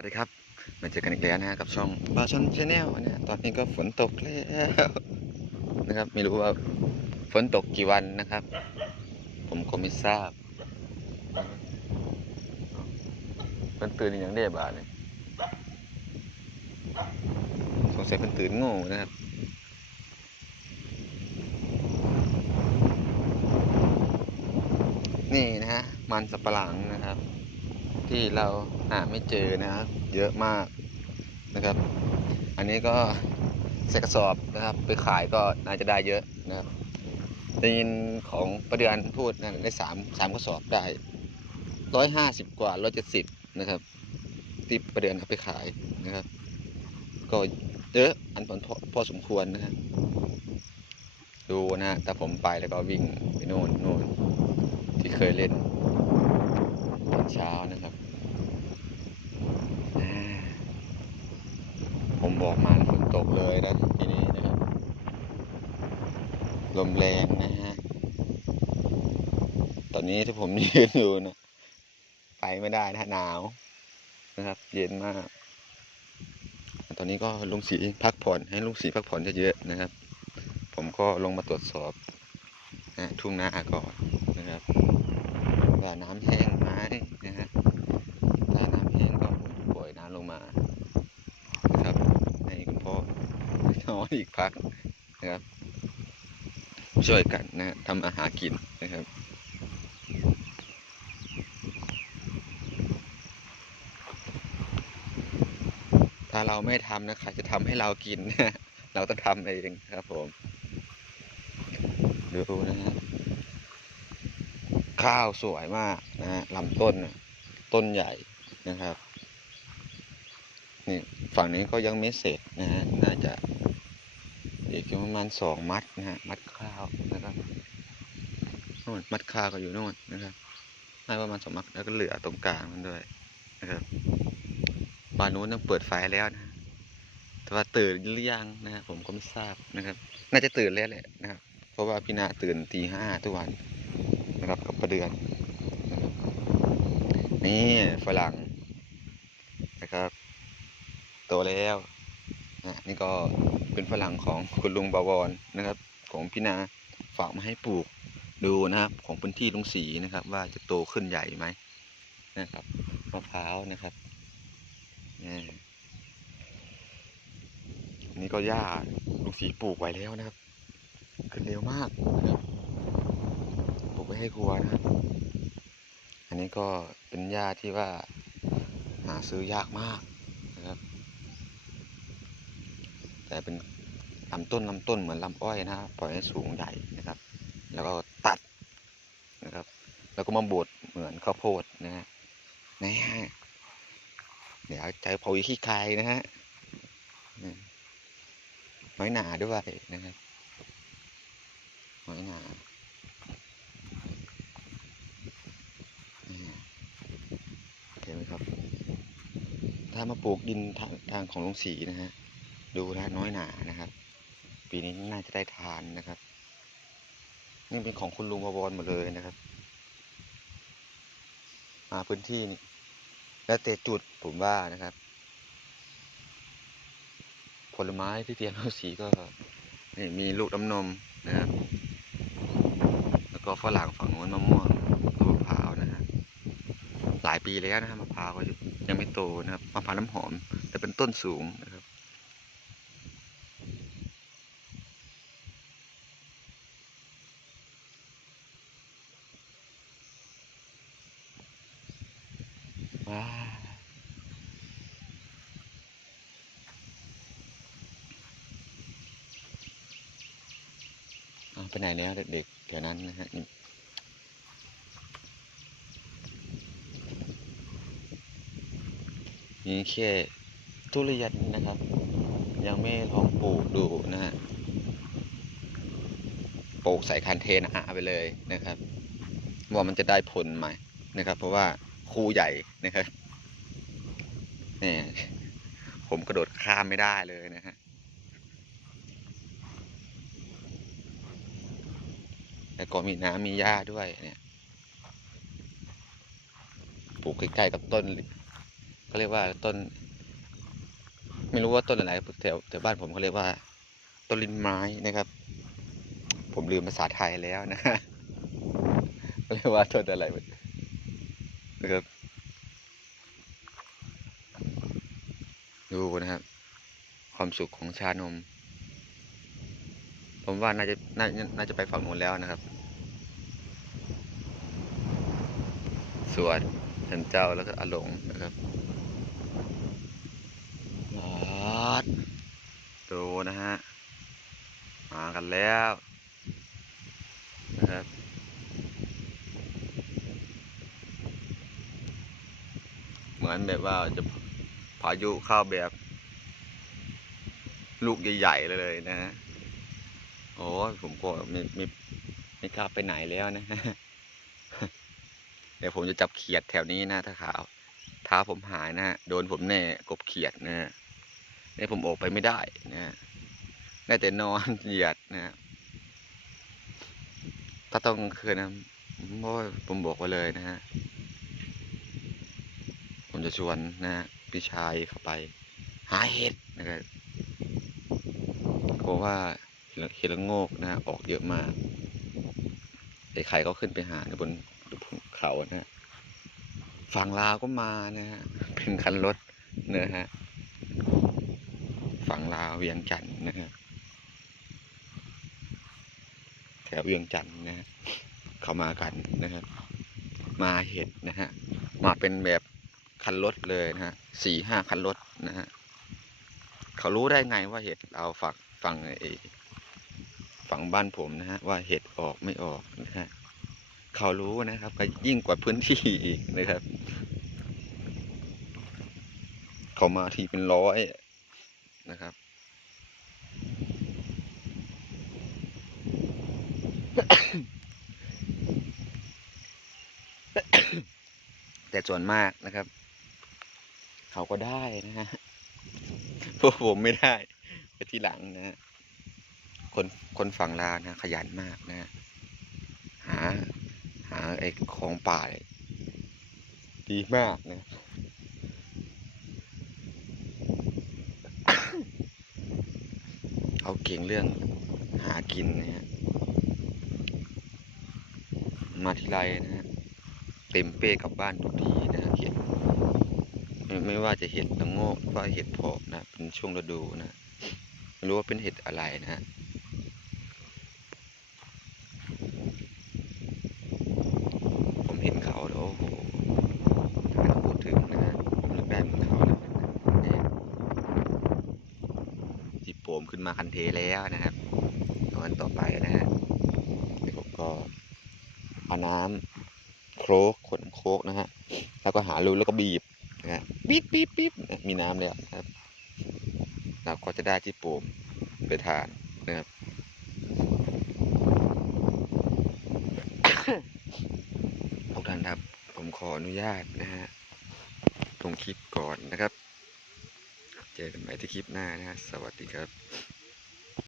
วัสดีครับมาเจอกันอีกแล้วนะฮะกับช่องปลาชอนชาแนลนะตอนนี้ก็ฝนตกแล้วนะครับ ไม่รู้ว่าฝนตกกี่วันนะครับ ผมก็ไม่ทราบเพิ่นตื่นอย่างเดียบาเลยสงสัยเพิ่นตื่นโง่นะครับนี่นะฮะมันสับปะหลังนะครับ ที่เราหาไม่เจอนะครับ เยอะมากนะครับ อันนี้ก็ใส่กระสอบนะครับ ไปขายก็น่าจะได้เยอะนะครับได้ยินของประเดือนพูดนะได้สามสามกระสอบได้ร้อยห้าสิบกว่าร้อยเจ็ดสิบนะครับที่ประเดือนเอาไปขายนะครับ ก็เยอะอันพอพอสมควรนะครับดูนะฮะแต่ผมไปแล้วก็วิ่งไปโน่นโน่นที่เคยเล่นตอนเช้านะครับ อ่า ผมบอกมาแล้วฝนตกเลยนะที่นี้นะครับลมแรงนะฮะ ตอนนี้ที่ผมยืนอยู่นะไปไม่ได้นะหนาวนะครับ เย็นมาก ตอนนี้ก็ลุงสีพักผ่อนให้ลุงสีพักผ่อนเยอะๆนะครับ ผมก็ลงมาตรวจสอบนะทุ่งนาก่อนนะครับว่าน้ำแห้งไหมนะฮะ ถ้าน้ำแห้งก็ปล่อยน้ำลงมานะครับให้คุณพ่ อีกพักนะครับ ช่วยกันนะฮะทำอาหารกินนะครับถ้าเราไม่ทำนะใครจะทำให้เรากิน เราต้องทำเองครับผม ดูนะฮะข้าวสวยมากนะฮะลำต้นต้นใหญ่นะครับ นี่ฝั่งนี้ก็ยังไม่เสร็จนะฮะ อีกประมาณสองมัดนะฮะ มัดข้าวนะครับนู่นมัดข้าวก็อยู่นู่นนะครับน่าประมาณสองมัดแล้วก็เหลือตรงกลางมันด้วยนะครับบ้านนู้นต้องเปิดไฟแล้วนะแต่ว่าตื่นหรือยังนะฮะผมก็ไม่ทราบนะครับ น่าจะตื่นแล้วแหละนะครับ เพราะว่าพี่นาตื่นตีห้าทุกวันนะครับกับประเดือนนี่ฝรั่งนะครับ โตแล้วนะนี่ก็ เป็นฝรั่งของคุณลุงบวรนะครับ ของพี่นาฝากมาให้ปลูกดูนะครับของพื้นที่ลุงศรีนะครับ ว่าจะโตขึ้นใหญ่ไหมนะครับมะพร้าวนะครับนี่อันนี่ก็หญ้าลุงศรีปลูกไว้แล้วนะครับ ขึ้นเร็วมากนะครับปลูกไว้ให้ครัวนะครับ อันนี้ก็เป็นหญ้าที่ว่าหาซื้อยากมากนะครับ แต่เป็นลำต้นลำต้นเหมือนลำอ้อยนะครับปล่อยให้สูงใหญ่นะครับ แล้วก็ตัดนะครับ แล้วก็มาบดเหมือนข้าวโพดนะฮะนะฮะเดี๋ยวใจพอวิขี้คายนะฮะนี่น้อยหนาด้วยนะครับน้อยหนาเห็นไหมครับ ถ้ามาปลูกดินทางทางของลุงศรีนะฮะ ดูนะน้อยหนานะครับ ปีนี้น่าจะได้ทานนะครับนี่เป็นของคุณลุงพวรหมดเลยนะครับ มาพื้นที่นี่แล้วแต่จุดผมว่านะครับ ผลไม้ที่เตียงเขาสีก็นี่มีลูกน้ำนมนะครับ แล้วก็ฝรั่งฝั่งโน้นมะม่วงมะพร้าวนะฮะหลายปีแล้วนะครับมะพร้าวก็ยังไม่โตนะครับมะพร้าวน้ำหอม แต่เป็นต้นสูงนะครับ ว้าวเอา ไปไหนแล้วเด็กๆแถวนั้นนะฮะนี่นี่แค่ทุเรียนนะครับ ยังไม่ลองปลูกดูนะฮะปลูกใส่คันเทนอาไปเลยนะครับ ว่ามันจะได้ผลไหมนะครับ เพราะว่าคูใหญ่นะครับนี่ผมกระโดดข้ามไม่ได้เลยนะฮะ แล้วก็มีน้ำมีหญ้าด้วยเนี่ยปลูกใกล้ๆกับต้นก็เรียกว่าต้น ไม่รู้ว่าต้นอะไรแถวแถวบ้านผมเขาเรียกว่า ต้นลินไม้นะครับ ผมลืมภาษาไทยแล้วนะเรียกว่าต้นอะไรนะครับดูนะครับ ความสุขของชานม ผมว่าน่าจะน่าน่าจะไปฝั่งนู้นแล้วนะครับส่วนท่านเจ้าแล้วก็อาหลงนะครับลอดดูนะฮะ มากันแล้วนะครับเหมือนแบบว่าจะพายุเข้าแบบ ลูกใหญ่ ๆ เลยนะฮะ โอ้ผมก็ไม่ไม่ไม่กล้าไปไหนแล้วนะ เดี๋ยวผมจะจับเขียดแถวนี้นะถ้าขาวเท้าผมหายนะ โดนผมแน่กบเขียดนะเนี่ยผมออกไปไม่ได้นะได้แต่นอนเหยียดนะถ้าต้องคืนนะโอ้ยผมบอกไว้เลยนะฮะผมจะชวนนะพี่ชายเข้าไป หาเห็ดนะครับเพราะว่า เห็ดละโงกนะฮะออกเยอะมากไอ้ไข่ก็ขึ้นไปหาในบนภูเขานะฮะฝั่งลาวก็มานะฮะเป็นคันรถนะฮะฝั่งลาวเวียงจันทน์นะฮะแถวเวียงจันทน์นะฮะเขามากันนะครับมาเห็ดนะฮะมาเป็นแบบคันรถเลยนะฮะสี่ห้าคันรถนะฮะเขารู้ได้ไงว่าเห็ดเราฝั่งฝั่งไอ ฝั่งบ้านผมนะฮะว่าเห็ดออกไม่ออกนะฮะเขารู้นะครับก็ยิ่งกว่าพื้นที่อีกนะครับ เขามาทีเป็นร้อยนะครับแต่ส่วนมากนะครับ เขาก็ได้นะฮะพวกผมไม่ได้ไปที่หลังนะฮะ คนคนฝั่งลาวนะขยันมากนะฮะหา หาไอ้ของป่าเนี่ยดีมากนะเขาเก่งเรื่องหากินนะฮะมาที่ไรนะฮะเต็มเป้กลับบ้านทุกทีนะเห็ดไม่ไม่ว่าจะเห็ดละโงกว่าเห็ดเพาะนะ เป็นช่วงฤดูนะไม่รู้ว่าเป็นเห็ดอะไรนะฮะผมเห็นเขาแล้วโอ้โหถ้าเราพูดถึงนะฮะผมนึกได้เหมือนเขาเลยนะเนี่ยจิบโปมขึ้นมาคันเทแล้วนะครับวันต่อไปนะฮะเดี๋ยวผมก็เอาน้ำโครกขนโครกนะฮะแล้วก็หารูแล้วก็บีบนะฮะบีบบีบบีบนะมีน้ำแล้วนะครับ เราก็จะได้ที่โป่มไปทานนะครับ ทุกท่านครับ ผม ขออนุญาตนะฮะลงคลิปก่อนนะครับ เจอกันใหม่ที่คลิปหน้านะฮะสวัสดีครับ